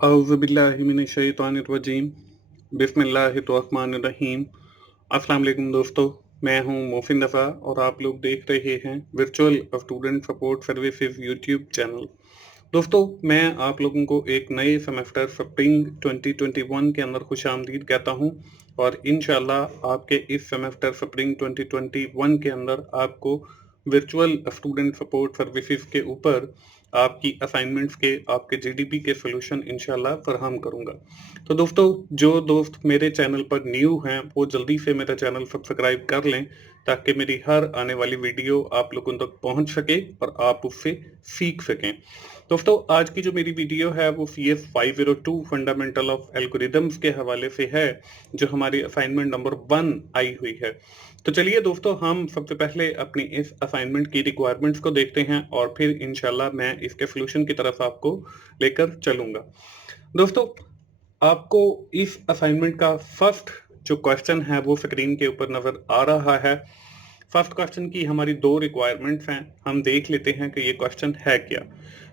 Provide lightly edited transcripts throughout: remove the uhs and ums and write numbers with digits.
औज़ुबिल्लाहिमिनश्शैतानिर्रजीम बिस्मिल्लाहिर्रहमानिर्रहीम। अस्सलाम वालेकुम दोस्तों, मैं हूं मोहसिन रज़ा और आप लोग देख रहे हैं virtual student support services YouTube channel. दोस्तों, मैं आप लोगों को एक नए सेमेस्टर स्प्रिंग 2021 के अंदर खुशामदीद कहता हूं और इंशाल्लाह आपके इस सेमेस्टर स्प्रिंग 2021 के अंदर आपको वर्चुअल स्टूडेंट सपोर्ट सर्विसेज के ऊपर आपकी असाइनमेंट्स के आपके जीडीपी के सॉल्यूशन इंशाल्लाह फराहम करूंगा। तो दोस्तों, जो दोस्त मेरे चैनल पर न्यू हैं वो जल्दी से मेरा चैनल सब्सक्राइब कर लें ताकि मेरी हर आने वाली वीडियो आप लोगों तक पहुंच सके और आप उससे सीख सकें। दोस्तों, आज की जो मेरी वीडियो है वो CS 502 फंडामेंटल ऑफ एल्गोरिदम्स के हवाले से है, जो हमारी असाइनमेंट नंबर 1 आई हुई है। तो चलिए दोस्तों, हम सबसे पहले अपनी इस असाइनमेंट की रिक्वायरमेंट्स को देखते हैं और फिर इंशाल्लाह मैं इसके सॉल्यूशन की तरफ आपको लेकर चलूंगा। दोस्तों, आपको इस असाइनमेंट का फर्स्ट जो क्वेश्चन है वो स्क्रीन के ऊपर नजर आ रहा है। फर्स्ट क्वेश्चन की हमारी दो रिक्वायरमेंट्स हैं, हम देख लेते हैं कि ये क्वेश्चन है क्या।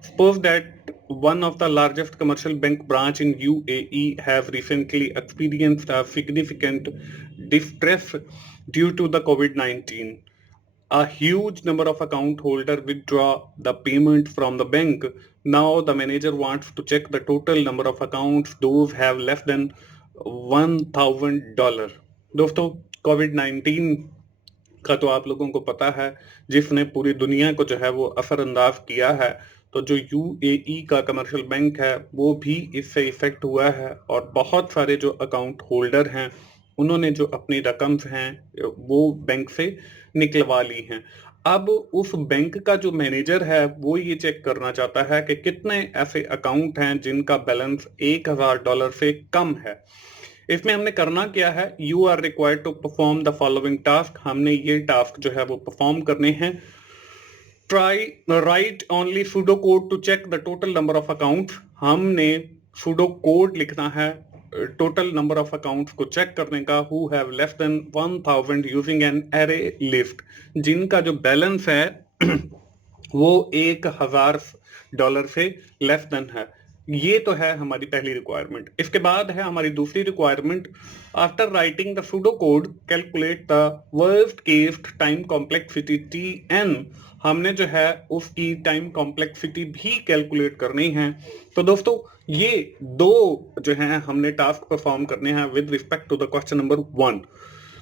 Suppose that one of the largest commercial bank branch in UAE have recently experienced a significant distress due to the COVID-19. A huge number of account holder withdraw the payment from the bank. Now the manager wants to check the total number of accounts those have less than $1,000. दोस्तों, COVID-19 का तो आप लोगों को पता है, जिसने पूरी दुनिया को जो है वो असरअंदाज किया है। तो जो यूएई का कमर्शियल बैंक है वो भी इससे इफेक्ट हुआ है और बहुत सारे जो अकाउंट होल्डर हैं उन्होंने जो अपनी रकम हैं वो बैंक से निकलवा ली हैं। अब उस बैंक का जो मैनेजर है वो ये चेक करना चाहता है कि कितने ऐसे अकाउंट हैं जिनका बैलेंस $1,000 से कम है। इसमें हमने करना क्या है, you are required to perform the following task. हमने ये टास्क जो है वो परफॉर्म करने हैं। Try write only pseudo code to check the total number of accounts. हमने सूडो कोड लिखना है टोटल नंबर ऑफ अकाउंट्स को चेक करने का, who have less than 1000 using an array list, जिनका जो बैलेंस है वो $1,000 से लेस देन है। ये तो है हमारी पहली रिक्वायरमेंट। इसके बाद है हमारी दूसरी requirement, after writing the pseudo code calculate the worst case time complexity TN। हमने जो है उसकी टाइम कॉम्प्लेक्सिटी भी कैलकुलेट करनी है। तो दोस्तों, ये दो जो है हमने टास्क परफॉर्म करने हैं with respect to the question number 1।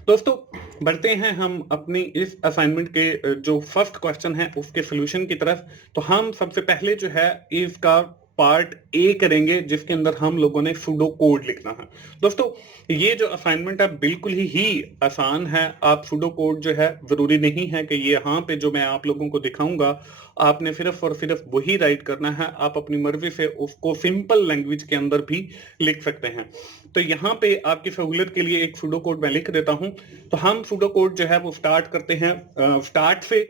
दोस्तों, बढ़ते हैं हम अपनी इस असाइनमेंट के जो फर्स्ट क्वेश्चन है उसके सॉल्यूशन की तरफ। तो हम सबसे पहले जो है इसका पार्ट ए करेंगे, जिसके अंदर हम लोगों ने सूडो कोड लिखना है। दोस्तों, ये जो असाइनमेंट है बिल्कुल ही आसान है। आप सूडो कोड जो है, जरूरी नहीं है कि ये यहाँ पे जो मैं आप लोगों को दिखाऊंगा आपने सिर्फ और सिर्फ वही राइट करना है। आप अपनी मर्जी से उसको सिंपल लैंग्वेज के अंदर भी लिख सकते हैं। तो यहाँ पे आपकी सहूलियत के लिए एक सूडो कोड मैं लिख देता हूं। तो हम सूडो कोड जो है वो स्टार्ट करते हैं स्टार्ट से।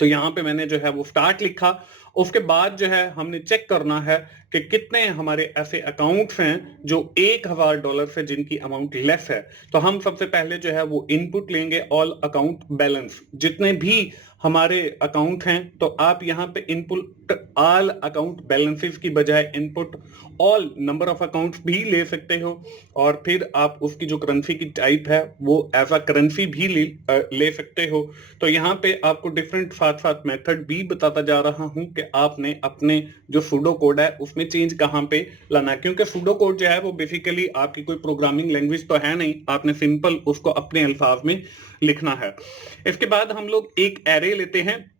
तो यहाँ पे मैंने जो है वो स्टार्ट लिखा। उसके बाद जो है हमने चेक करना है कि कितने हमारे ऐसे अकाउंट्स हैं जो $1,000 से जिनकी अमाउंट लेस है। तो हम सबसे पहले जो है वो इनपुट लेंगे ऑल अकाउंट बैलेंस, जितने भी हमारे अकाउंट हैं। तो आप यहाँ पे इनपुट ऑल अकाउंट बैलेंसेस की बजाय input all number of accounts भी ले सकते हो और फिर आप उसकी जो करेंसी की टाइप है वो एज अ करेंसी भी ले सकते हो। तो यहाँ पे आपको डिफरेंट साथ साथ मेथड भी बताता जा रहा हूं कि आपने अपने जो सूडो कोड है उसमें चेंज कहां पे लाना है, क्योंकि सूडो कोड जो है वो बेसिकली आपकी कोई प्रोग्रामिंग लैंग्वेज तो है नहीं, आपने सिंपल उसको अपने अल्फाज में लिखना है। इसके बाद हम लोग एक एरे लेते हैं,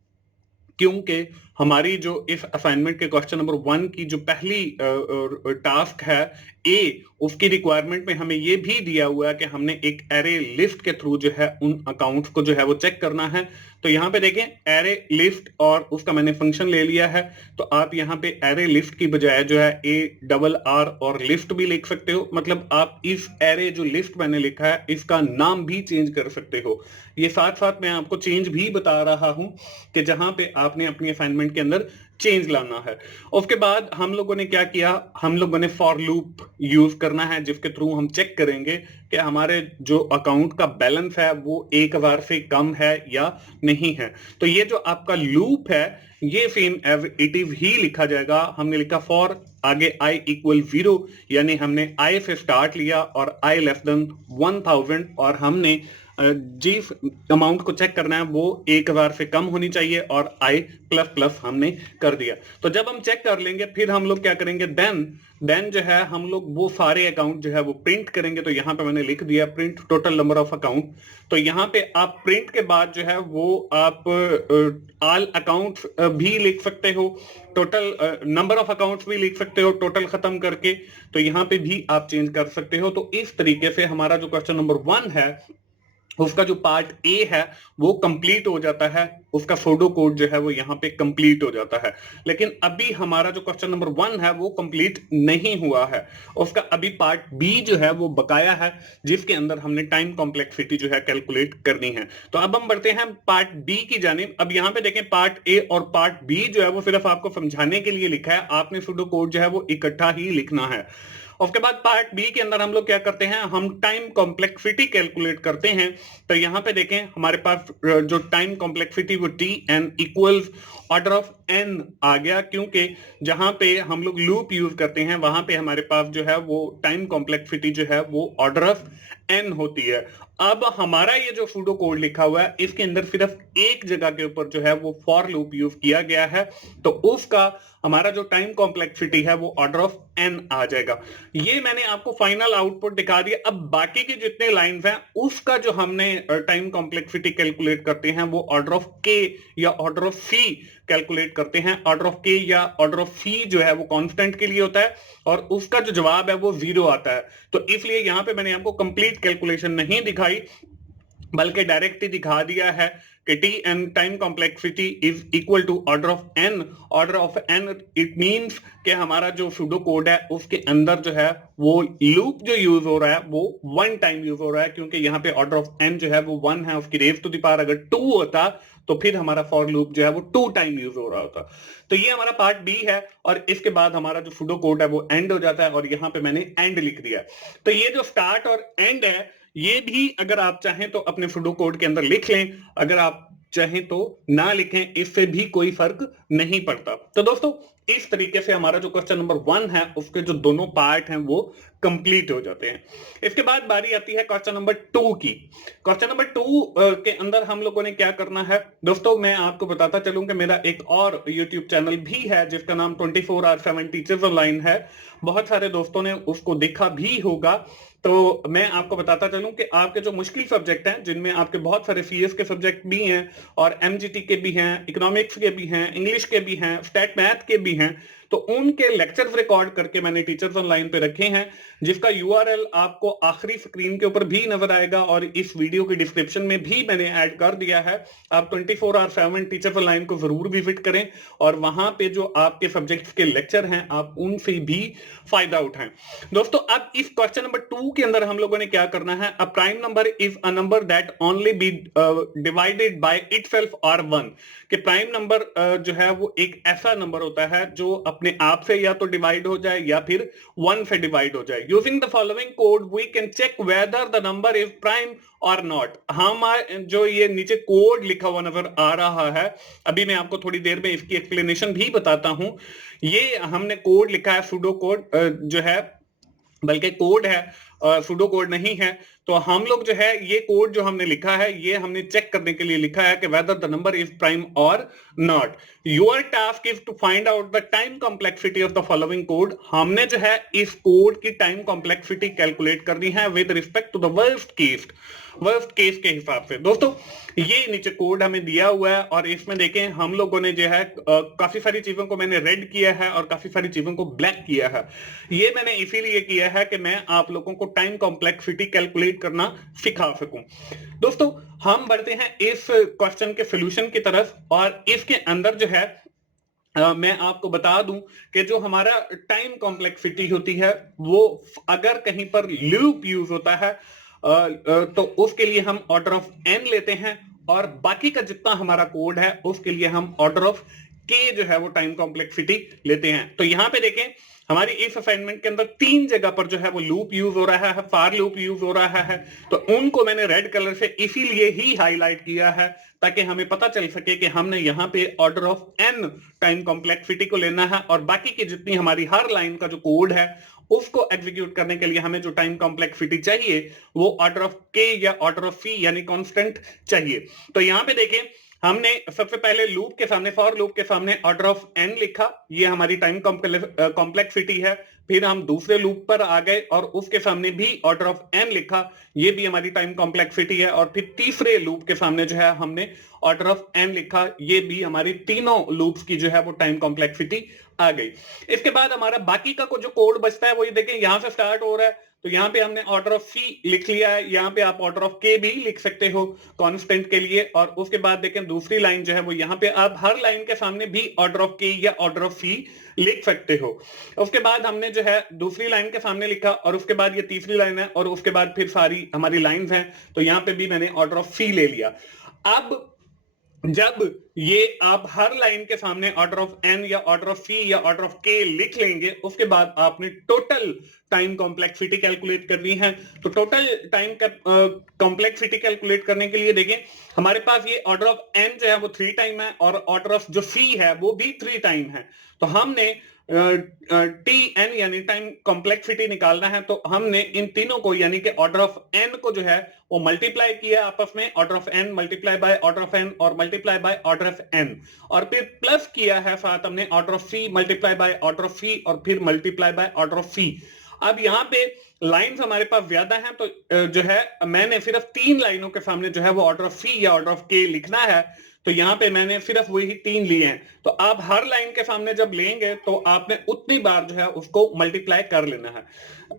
क्योंकि हमारी जो इस असाइनमेंट के क्वेश्चन नंबर 1 की जो पहली टास्क है ए, उसकी रिक्वायरमेंट में हमें ये भी दिया हुआ है कि हमने एक एरे लिस्ट के थ्रू जो है उन अकाउंट्स को जो है वो चेक करना है। तो यहाँ पे देखें एरे लिस्ट और उसका मैंने फंक्शन ले लिया है। तो आप यहाँ पे एरे लिस्ट की बजाय जो है ARR और लिस्ट भी लिख सकते हो। मतलब आप इस एरे जो लिस्ट मैंने लिखा है इसका नाम भी चेंज कर सकते हो। ये साथ साथ मैं आपको चेंज भी बता रहा हूं कि जहां पे आपने अपनी असाइनमेंट कांस्टेंट के अंदर चेंज लाना है। उसके बाद हम लोगों ने क्या किया, हम लोगों ने फॉर लूप यूज करना है, जिसके थ्रू हम चेक करेंगे कि हमारे जो अकाउंट का बैलेंस है वो 1,000 से कम है या नहीं है। तो ये जो आपका लूप है ये सेम एज इट इज ही लिखा जाएगा। हमने लिखा फॉर, आगे i इक्वल 0, यानी हमने i से स्टार्ट लिया और i लेस देन 1000, और हमने जिस अमाउंट को चेक करना है वो 1,000 से कम होनी चाहिए और i प्लस प्लस हमने कर दिया। तो जब हम चेक कर लेंगे फिर हम लोग क्या करेंगे, देन जो है हम लोग वो सारे अकाउंट जो है वो प्रिंट करेंगे। तो यहाँ पे मैंने लिख दिया print total number of account. तो यहाँ पे आप प्रिंट के बाद जो है वो आप ऑल अकाउंट्स भी लिख सकते हो, टोटल नंबर ऑफ अकाउंट्स भी लिख सकते हो टोटल खत्म करके। तो यहाँ पे भी आप चेंज कर सकते हो। तो इस तरीके से हमारा जो क्वेश्चन नंबर 1 है उसका जो पार्ट ए है वो कंप्लीट हो जाता है, उसका सूडो कोड जो है वो यहाँ पे कंप्लीट हो जाता है। लेकिन अभी हमारा जो क्वेश्चन नंबर 1 है वो कंप्लीट नहीं हुआ है, उसका अभी पार्ट बी जो है वो बकाया है, जिसके अंदर हमने टाइम कॉम्प्लेक्सिटी जो है कैलकुलेट करनी है। तो अब हम बढ़ते हैं पार्ट बी की जानिब। अब यहाँ पे देखें पार्ट ए और पार्ट बी जो है वो सिर्फ आपको समझाने के लिए लिखा है, आपने सूडो कोड जो है वो इकट्ठा ही लिखना है। उसके बाद पार्ट बी के अंदर हम लोग क्या करते हैं, हम टाइम कॉम्प्लेक्सिटी कैलकुलेट करते हैं। तो यहां पे देखें हमारे पास जो टाइम कॉम्प्लेक्सिटी वो T N equals order of N आ गया, क्योंकि जहां पे हम लोग लूप यूज करते हैं वहां पे हमारे पास जो है वो टाइम कॉम्प्लेक्सिटी जो है वो ऑर्डर ऑफ एन होती है। अब हमारा ये जो सूडो कोड लिखा हुआ है इसके अंदर सिर्फ एक जगह के ऊपर जो है वो फॉर लूप यूज किया गया है, तो उसका हमारा जो टाइम कॉम्प्लेक्सिटी है वो ऑर्डर ऑफ एन आ जाएगा। ये मैंने आपको फाइनल आउटपुट दिखा दिया। अब बाकी के जितने लाइंस हैं उसका जो हमने टाइम कॉम्प्लेक्सिटी कैलकुलेट करते हैं वो ऑर्डर ऑफ के या ऑर्डर ऑफ सी कैलकुलेट करते हैं। ऑर्डर ऑफ के या ऑर्डर ऑफ सी जो है वो कांस्टेंट के लिए होता है और उसका जो जवाब है वो 0 आता है। तो इसलिए यहां पे मैंने आपको कंप्लीट कैलकुलेशन नहीं दिखाई बल्कि डायरेक्ट ही दिखा दिया है कि T N time complexity is equal to order of N. Order of N it means कि हमारा जो सूडो कोड है उसके अंदर जो है वो लूप जो यूज हो रहा है वो 1 टाइम यूज हो रहा है, क्योंकि यहाँ पे ऑर्डर ऑफ एन जो है वो 1 है, उसकी रेज टू द पावर अगर 2 होता तो फिर हमारा फॉर लूप जो है वो 2 टाइम यूज हो रहा होता। तो ये हमारा पार्ट बी है और इसके बाद हमारा जो सूडो कोड है वो एंड हो जाता है और यहाँ पे मैंने एंड लिख दिया। तो ये जो स्टार्ट और एंड है ये भी अगर आप चाहें तो अपने सूडो कोड के अंदर लिख लें, अगर आप चाहें तो ना लिखें, इससे भी कोई फर्क नहीं पड़ता। तो दोस्तों इस तरीके से हमारा जो क्वेश्चन नंबर 1 है उसके जो दोनों पार्ट हैं वो कंप्लीट हो जाते हैं। इसके बाद बारी आती है क्वेश्चन नंबर 2 की। क्वेश्चन नंबर 2 के अंदर हम लोगों ने क्या करना है दोस्तों, मैं आपको बताता चलूं कि मेरा एक और यूट्यूब चैनल भी है जिसका नाम 24/7 टीचर्स ऑनलाइन है। बहुत सारे दोस्तों ने उसको देखा भी होगा। तो मैं आपको बताता चलूं कि आपके जो मुश्किल सब्जेक्ट हैं जिनमें आपके बहुत सारे सीएस के सब्जेक्ट भी हैं और एमजीटी के भी हैं, इकोनॉमिक्स के भी हैं, इंग्लिश के भी हैं, स्टैट मैथ के भी हैं, तो उनके लेक्चर्स रिकॉर्ड करके मैंने टीचर्स ऑनलाइन पे रखे हैं, जिसका यूआरएल आपको आखिरी स्क्रीन के ऊपर भी नजर आएगा और इस वीडियो के डिस्क्रिप्शन में भी मैंने ऐड कर दिया है। आप 24/7 टीचर्स ऑनलाइन को जरूर विजिट करें और वहां पे जो आपके सब्जेक्ट्स के लेक्चर हैं आप उनसे भी फायदा उठाएं। दोस्तों अब इस क्वेश्चन नंबर 2 के अंदर हम लोगों ने क्या करना है, a prime number is a number that only be divided by itself और 1, कि प्राइम नंबर जो है वो एक ऐसा नंबर होता है जो अपने आप से या तो डिवाइड हो जाए या फिर 1 से डिवाइड हो जाए। Using the following code we can check whether the number is prime और नॉट। हम जो ये नीचे कोड लिखा हुआ नजर आ रहा है, अभी मैं आपको थोड़ी देर में इसकी एक्सप्लेनेशन भी बताता हूं। ये हमने कोड लिखा है सूडो कोड जो है, बल्कि कोड है सूडो कोड नहीं है। तो हम लोग जो है ये कोड जो हमने लिखा है ये हमने चेक करने के लिए लिखा है कि whether the number is prime और not. Your task is to find out the time complexity of the following code. हमने जो है इस कोड की टाइम कॉम्प्लेक्सिटी कैलकुलेट करनी है with respect to the worst case के हिसाब से। दोस्तों ये नीचे कोड हमें दिया हुआ है और इसमें देखें हम लोगों ने जो है काफी सारी चीजों को मैंने रेड किया है और काफी सारी चीजों को ब्लैक किया है। ये मैंने इसीलिए किया है कि मैं आप लोगों को टाइम कॉम्प्लेक्सिटी कैलकुलेट करना सिखा सकूं। दोस्तों हम बढ़ते हैं इस क्वेश्चन के सॉल्यूशन की तरफ और इसके अंदर जो है मैं आपको बता दूं कि जो हमारा टाइम कॉम्प्लेक्सिटी होती है वो अगर कहीं पर लूप यूज होता है तो उसके लिए हम ऑर्डर ऑफ एन लेते हैं और बाकी का जितना हमारा कोड है उसके लिए हम ऑर्डर ऑफ के जो है वो टाइम कॉम्प्लेक्सिटी लेते हैं। तो यहां पे देखें हमारी इस असाइनमेंट के अंदर 3 जगह पर जो है वो लूप यूज हो रहा है, फॉर लूप यूज हो रहा है, तो उनको मैंने रेड कलर से इसीलिए ही हाईलाइट किया है ताकि हमें पता चल सके कि हमने यहाँ पे order of N time complexity को लेना है और बाकी की जितनी हमारी हर लाइन का जो कोड है उसको एग्जीक्यूट करने के लिए हमें जो टाइम कॉम्प्लेक्सिटी चाहिए वो ऑर्डर ऑफ के या ऑर्डर ऑफ सी यानी कांस्टेंट चाहिए। तो यहाँ पे देखें हमने सबसे पहले लूप के सामने, फॉर लूप के सामने ऑर्डर ऑफ एन लिखा, ये हमारी टाइम कॉम्प्लेक्सिटी है। फिर हम दूसरे लूप पर आ गए और उसके सामने भी ऑर्डर ऑफ एन लिखा, ये भी हमारी टाइम कॉम्प्लेक्सिटी है। और फिर तीसरे लूप के सामने जो है हमने ऑर्डर ऑफ एन लिखा, ये भी हमारी तीनों लूप्स की जो है वो टाइम कॉम्प्लेक्सिटी आ गई। इसके बाद हमारा बाकी का जो कोड बचता है वो ये देखें यहां से स्टार्ट हो रहा है, तो यहाँ पे हमने ऑर्डर ऑफ सी लिख लिया है, यहाँ पे आप ऑर्डर ऑफ के भी लिख सकते हो कांस्टेंट के लिए। और उसके बाद देखें दूसरी लाइन जो है वो यहाँ पे आप हर लाइन के सामने भी ऑर्डर ऑफ के या ऑर्डर ऑफ सी लिख सकते हो। उसके बाद हमने जो है दूसरी लाइन के सामने लिखा और उसके बाद ये तीसरी लाइन है और उसके बाद फिर सारी हमारी लाइंस हैं, तो यहाँ पे भी मैंने ऑर्डर ऑफ सी ले लिया। अब जब ये आप हर लाइन के सामने ऑर्डर ऑफ एन या ऑर्डर ऑफ सी या ऑर्डर ऑफ के लिख लेंगे, उसके बाद आपने टोटल टाइम कॉम्प्लेक्सिटी कैलकुलेट करनी है। तो टोटल टाइम कॉम्प्लेक्सिटी कैलकुलेट करने के लिए देखें हमारे पास ये ऑर्डर ऑफ एन जो है वो 3 टाइम है और ऑर्डर ऑफ जो सी है वो भी 3 टाइम है। तो हमने टी एन यानी टाइम कॉम्प्लेक्सिटी निकालना है, तो हमने इन तीनों को यानी कि ऑर्डर ऑफ एन को जो है वो मल्टीप्लाई किया आपस में, order of N multiply by order of N और multiply by order of N, और फिर प्लस किया है साथ हमने order of C multiply by order of C और फिर multiply by order of C. अब यहाँ पे लाइंस हमारे पास ज्यादा हैं, तो जो है मैंने सिर्फ 3 लाइनों के सामने जो है वो ऑर्डर ऑफ सी या ऑर्डर ऑफ के लिखना है, तो यहाँ पे मैंने सिर्फ वही 3 लिए हैं। तो आप हर लाइन के सामने जब लेंगे तो आपने उतनी बार जो है उसको मल्टीप्लाई कर लेना है।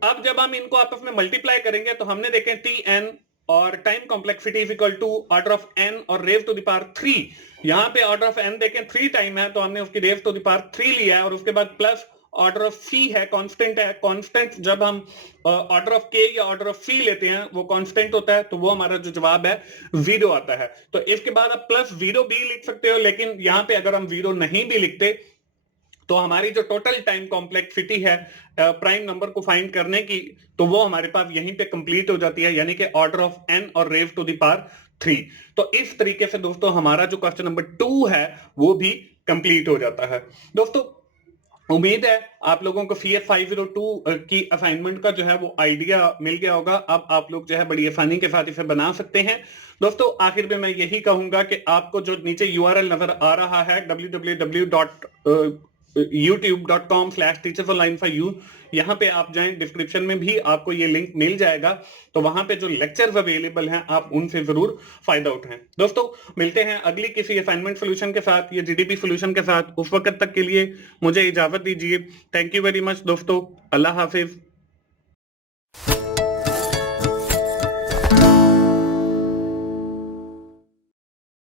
अब जब हम इनको आपस में मल्टीप्लाई करेंगे तो हमने देखें टी एन और time complexity is equal to order of N और रेव टू द पावर 3। यहाँ पे ऑर्डर ऑफ एन देखें 3 टाइम है, तो हमने उसकी रेव टू द पावर 3 लिया है और उसके बाद प्लस ऑर्डर ऑफ सी है, कांस्टेंट है। कांस्टेंट जब हम ऑर्डर ऑफ के या ऑर्डर ऑफ सी लेते हैं वो कांस्टेंट होता है, तो वो हमारा जो जवाब है 0 आता है। तो इसके बाद आप प्लस 0 भी लिख सकते हो, लेकिन यहाँ पे अगर हम 0 नहीं भी लिखते तो हमारी जो टोटल टाइम कॉम्प्लेक्सिटी है प्राइम नंबर को फाइंड करने की, तो वो हमारे पास यहीं पे कंप्लीट हो जाती है, यानी कि ऑर्डर ऑफ एन और रेव टू द पावर 3। तो इस तरीके से दोस्तों हमारा जो क्वेश्चन नंबर 2 है वो भी कंप्लीट हो जाता है। दोस्तों उम्मीद है आप लोगों को CF 502 की असाइनमेंट का जो है वो आइडिया मिल गया होगा। अब आप लोग जो है बड़ी आसानी के साथ इसे बना सकते हैं। दोस्तों आखिर में मैं यही कहूंगा कि आपको जो नीचे URL नजर आ रहा है www.youtube.com/teachersonline4u, यहाँ पे आप जाएं, डिस्क्रिप्शन में भी आपको ये लिंक मिल जाएगा, तो वहां पे जो लेक्चर्स अवेलेबल हैं आप उनसे जरूर फायदा उठाएं। दोस्तों मिलते हैं अगली किसी असाइनमेंट सोल्यूशन के साथ या GDP सोल्यूशन के साथ, उस वक्त तक के लिए मुझे इजाजत दीजिए। थैंक यू वेरी मच दोस्तों, अल्लाह हाफिज।